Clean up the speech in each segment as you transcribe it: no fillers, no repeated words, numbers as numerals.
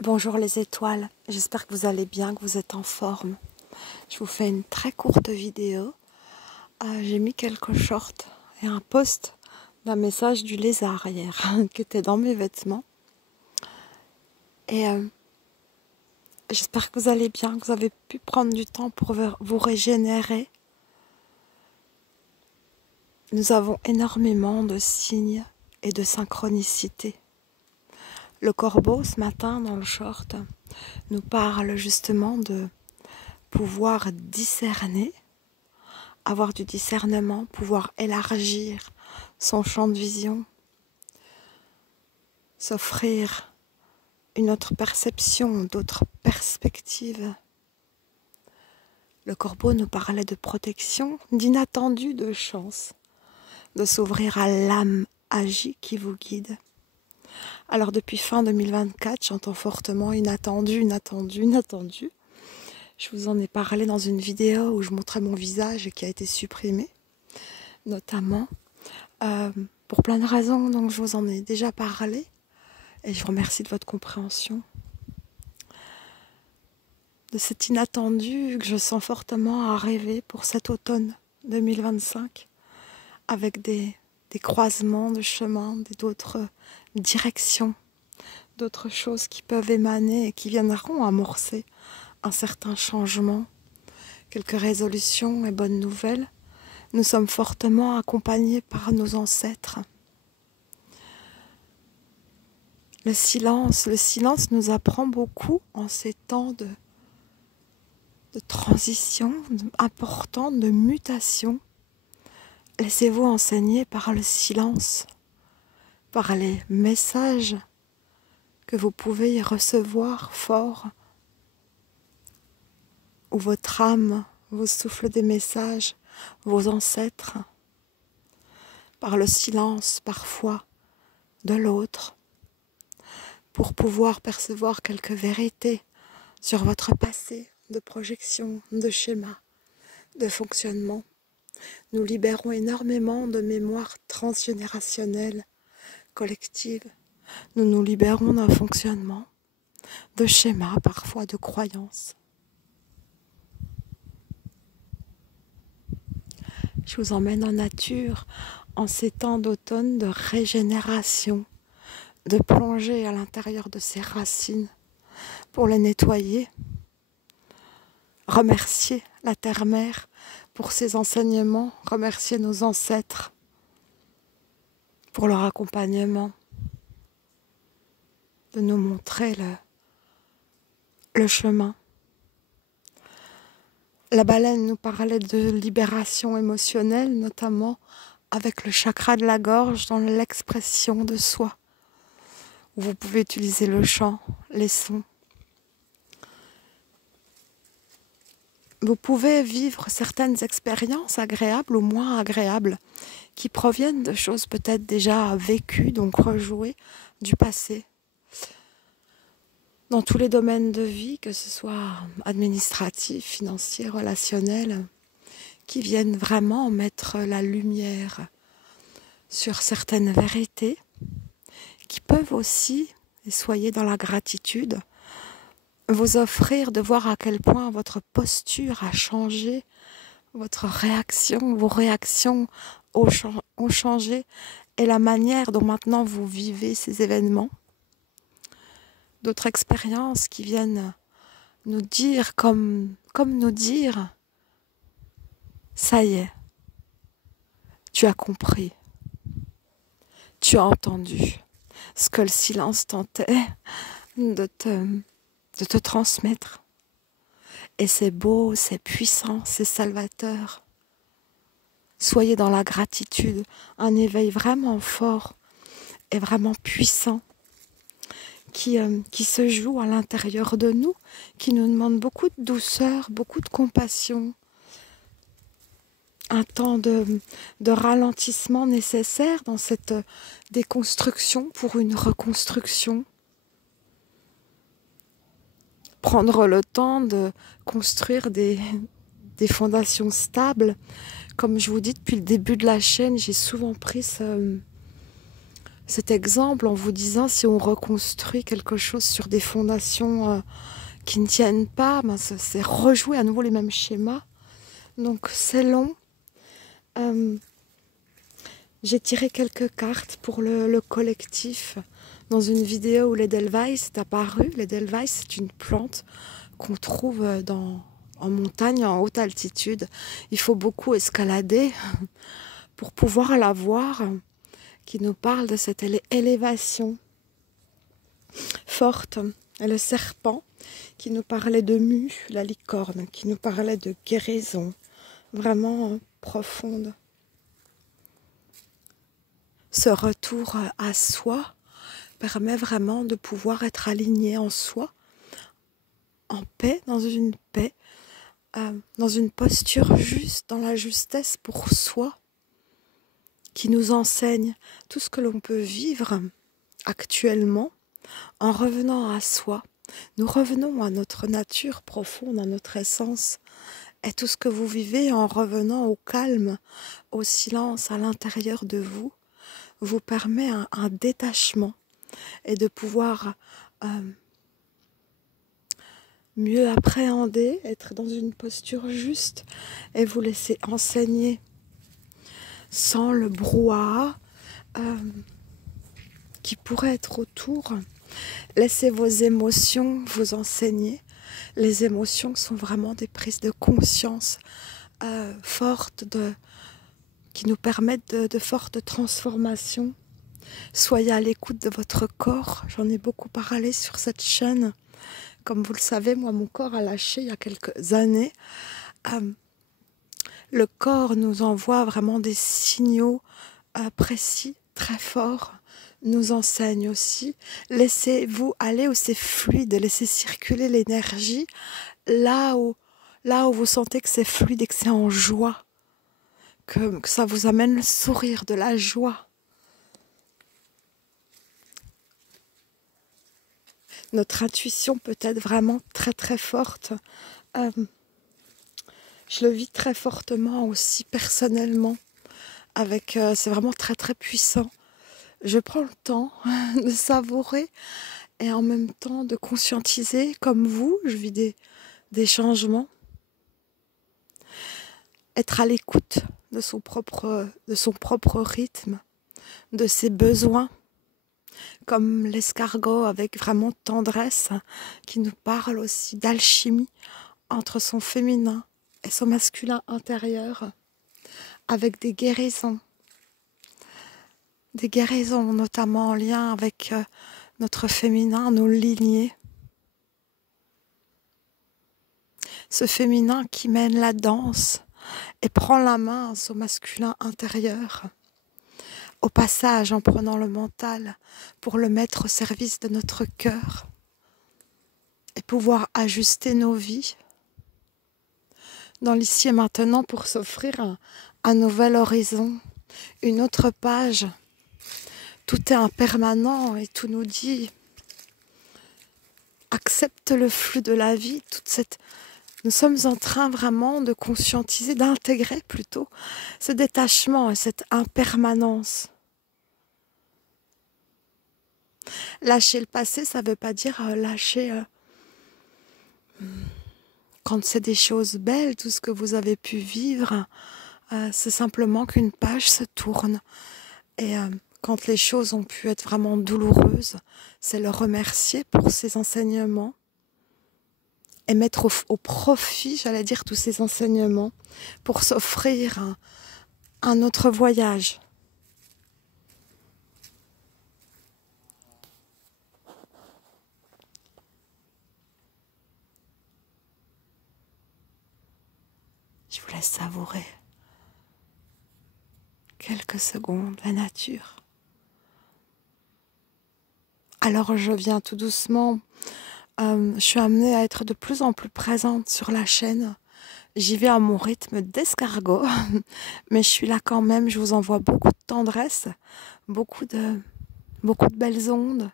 Bonjour les étoiles, j'espère que vous allez bien, que vous êtes en forme. Je vous fais une très courte vidéo. J'ai mis quelques shorts et un post d'un message du lézard hier qui était dans mes vêtements. Et j'espère que vous allez bien, que vous avez pu prendre du temps pour vous régénérer. Nous avons énormément de signes et de synchronicité. Le corbeau, ce matin, dans le short, nous parle justement de pouvoir discerner, avoir du discernement, pouvoir élargir son champ de vision, s'offrir une autre perception, d'autres perspectives. Le corbeau nous parlait de protection, d'inattendu, de chance, de s'ouvrir à l'âme agie qui vous guide. Alors depuis fin 2024, j'entends fortement inattendu, inattendu, inattendu. Je vous en ai parlé dans une vidéo où je montrais mon visage et qui a été supprimé, notamment pour plein de raisons, donc je vous en ai déjà parlé et je vous remercie de votre compréhension. De cet inattendu que je sens fortement arriver pour cet automne 2025 avec des croisements de chemins, d'autres directions, d'autres choses qui peuvent émaner et qui viendront amorcer un certain changement, quelques résolutions et bonnes nouvelles. Nous sommes fortement accompagnés par nos ancêtres. Le silence nous apprend beaucoup en ces temps de transition importante, de mutation. Laissez-vous enseigner par le silence, par les messages que vous pouvez y recevoir forts, où votre âme vous souffle des messages, vos ancêtres, par le silence parfois de l'autre, pour pouvoir percevoir quelques vérités sur votre passé de projection, de schéma, de fonctionnement. Nous libérons énormément de mémoire transgénérationnelle, collective. Nous nous libérons d'un fonctionnement, de schémas, parfois de croyances. Je vous emmène en nature, en ces temps d'automne de régénération, de plonger à l'intérieur de ces racines pour les nettoyer. Remercier la terre-mère pour ses enseignements, remercier nos ancêtres pour leur accompagnement, de nous montrer le chemin. La baleine nous parlait de libération émotionnelle, notamment avec le chakra de la gorge dans l'expression de soi, où vous pouvez utiliser le chant, les sons. Vous pouvez vivre certaines expériences agréables ou moins agréables qui proviennent de choses peut-être déjà vécues, donc rejouées du passé. Dans tous les domaines de vie, que ce soit administratif, financier, relationnel, qui viennent vraiment mettre la lumière sur certaines vérités, qui peuvent aussi, et soyez dans la gratitude, vous offrir de voir à quel point votre posture a changé, votre réaction, vos réactions ont changé, et la manière dont maintenant vous vivez ces événements. D'autres expériences qui viennent nous dire, comme nous dire, ça y est, tu as compris, tu as entendu ce que le silence tentait de te transmettre. Et c'est beau, c'est puissant, c'est salvateur. Soyez dans la gratitude, un éveil vraiment fort et vraiment puissant qui se joue à l'intérieur de nous, qui nous demande beaucoup de douceur, beaucoup de compassion, un temps de ralentissement nécessaire dans cette déconstruction pour une reconstruction. Prendre le temps de construire des fondations stables. Comme je vous dis, depuis le début de la chaîne, j'ai souvent pris cet exemple en vous disant si on reconstruit quelque chose sur des fondations qui ne tiennent pas, ben c'est rejouer à nouveau les mêmes schémas. Donc c'est long. J'ai tiré quelques cartes pour le collectif dans une vidéo où l'Edelweiss est apparu. L'Edelweiss, c'est une plante qu'on trouve en montagne, en haute altitude. Il faut beaucoup escalader pour pouvoir la voir, qui nous parle de cette élévation forte. Et le serpent qui nous parlait de mue, la licorne qui nous parlait de guérison vraiment profonde. Ce retour à soi permet vraiment de pouvoir être aligné en soi, en paix, dans une posture juste, dans la justesse pour soi, qui nous enseigne tout ce que l'on peut vivre actuellement en revenant à soi. Nous revenons à notre nature profonde, à notre essence. Et tout ce que vous vivez en revenant au calme, au silence à l'intérieur de vous, vous permet un détachement et de pouvoir mieux appréhender, être dans une posture juste et vous laisser enseigner sans le brouhaha qui pourrait être autour. Laissez vos émotions vous enseigner. Les émotions sont vraiment des prises de conscience fortes qui nous permettent de fortes transformations. Soyez à l'écoute de votre corps. J'en ai beaucoup parlé sur cette chaîne. Comme vous le savez, moi, mon corps a lâché il y a quelques années. Le corps nous envoie vraiment des signaux précis, très forts. Nous enseigne aussi. Laissez-vous aller où c'est fluide. Laissez circuler l'énergie là où vous sentez que c'est fluide et que c'est en joie. Que ça vous amène le sourire, de la joie. Notre intuition peut être vraiment très très forte. Je le vis très fortement aussi personnellement. C'est vraiment très très puissant. Je prends le temps de savourer et en même temps de conscientiser comme vous. Je vis des changements. Être à l'écoute de son propre rythme, de ses besoins. Comme l'escargot avec vraiment tendresse, qui nous parle aussi d'alchimie entre son féminin et son masculin intérieur, avec des guérisons notamment en lien avec notre féminin, nos lignées. Ce féminin qui mène la danse et prend la main à son masculin intérieur. Au passage, en prenant le mental pour le mettre au service de notre cœur et pouvoir ajuster nos vies dans l'ici et maintenant pour s'offrir un nouvel horizon, une autre page. Tout est impermanent et tout nous dit accepte le flux de la vie, nous sommes en train vraiment de conscientiser, d'intégrer plutôt ce détachement et cette impermanence. Lâcher le passé, ça ne veut pas dire lâcher quand c'est des choses belles, tout ce que vous avez pu vivre. C'est simplement qu'une page se tourne. Et quand les choses ont pu être vraiment douloureuses, c'est le remercier pour ces enseignements et mettre au profit, j'allais dire, tous ces enseignements pour s'offrir un autre voyage. Je vous laisse savourer quelques secondes la nature. Alors je viens tout doucement, je suis amenée à être de plus en plus présente sur la chaîne. J'y vais à mon rythme d'escargot, mais je suis là quand même, je vous envoie beaucoup de tendresse, beaucoup de belles ondes.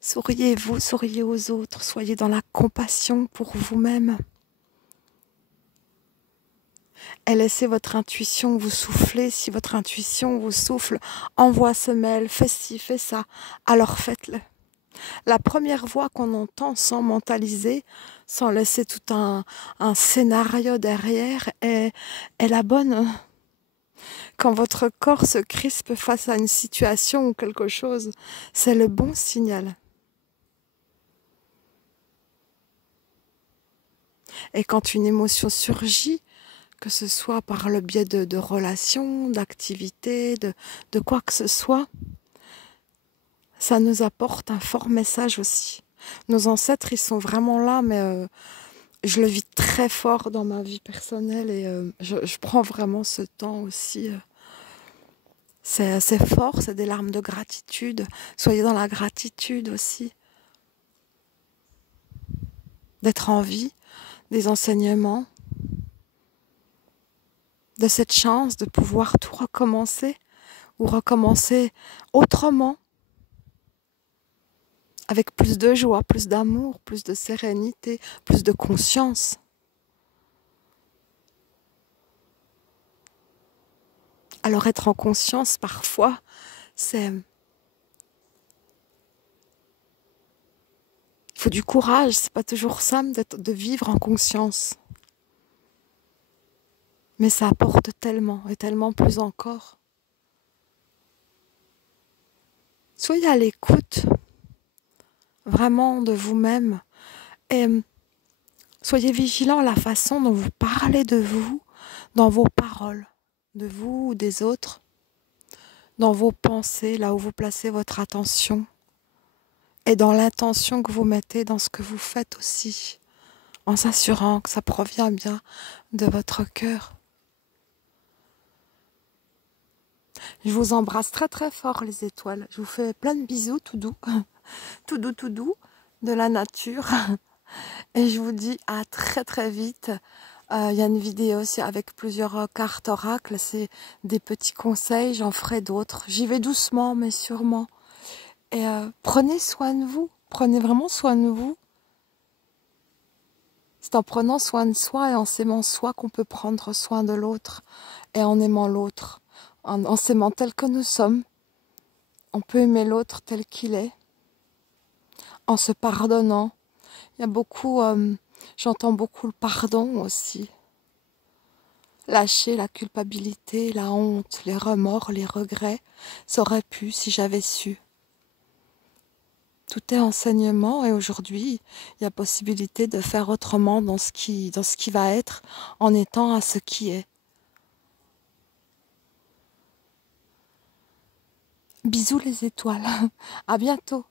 Souriez-vous, souriez aux autres, soyez dans la compassion pour vous-même. et laissez votre intuition vous souffler. Si votre intuition vous souffle, envoie ce mail, fais ci, fais ça, alors faites-le. La première voix qu'on entend sans mentaliser, sans laisser tout un scénario derrière, est la bonne. Quand votre corps se crispe face à une situation ou quelque chose, c'est le bon signal. Et quand une émotion surgit, que ce soit par le biais de relations, d'activités, de quoi que ce soit, ça nous apporte un fort message aussi. Nos ancêtres, ils sont vraiment là, mais je le vis très fort dans ma vie personnelle et je prends vraiment ce temps aussi. C'est fort, c'est des larmes de gratitude. Soyez dans la gratitude aussi. D'être en vie, des enseignements, de cette chance de pouvoir tout recommencer ou recommencer autrement, avec plus de joie, plus d'amour, plus de sérénité, plus de conscience. Alors être en conscience, parfois, c'est... Il faut du courage, c'est pas toujours simple de vivre en conscience. Mais ça apporte tellement, et tellement plus encore. Soyez à l'écoute, vraiment, de vous-même. Et soyez vigilant à la façon dont vous parlez de vous, dans vos paroles, de vous ou des autres, dans vos pensées, là où vous placez votre attention, et dans l'intention que vous mettez dans ce que vous faites aussi, en s'assurant que ça provient bien de votre cœur. Je vous embrasse très très fort les étoiles. Je vous fais plein de bisous tout doux, tout doux, de la nature. Et je vous dis à très très vite. Il y a une vidéo aussi avec plusieurs cartes oracles. C'est des petits conseils, j'en ferai d'autres. J'y vais doucement mais sûrement. Et prenez soin de vous. Prenez vraiment soin de vous. C'est en prenant soin de soi et en s'aimant soi qu'on peut prendre soin de l'autre. Et en aimant l'autre. En s'aimant tel que nous sommes. On peut aimer l'autre tel qu'il est. En se pardonnant. Il y a beaucoup... j'entends beaucoup le pardon aussi. Lâcher la culpabilité, la honte, les remords, les regrets. Ça aurait pu si j'avais su. Tout est enseignement et aujourd'hui, il y a possibilité de faire autrement dans ce qui va être en étant à ce qui est. Bisous les étoiles. À bientôt.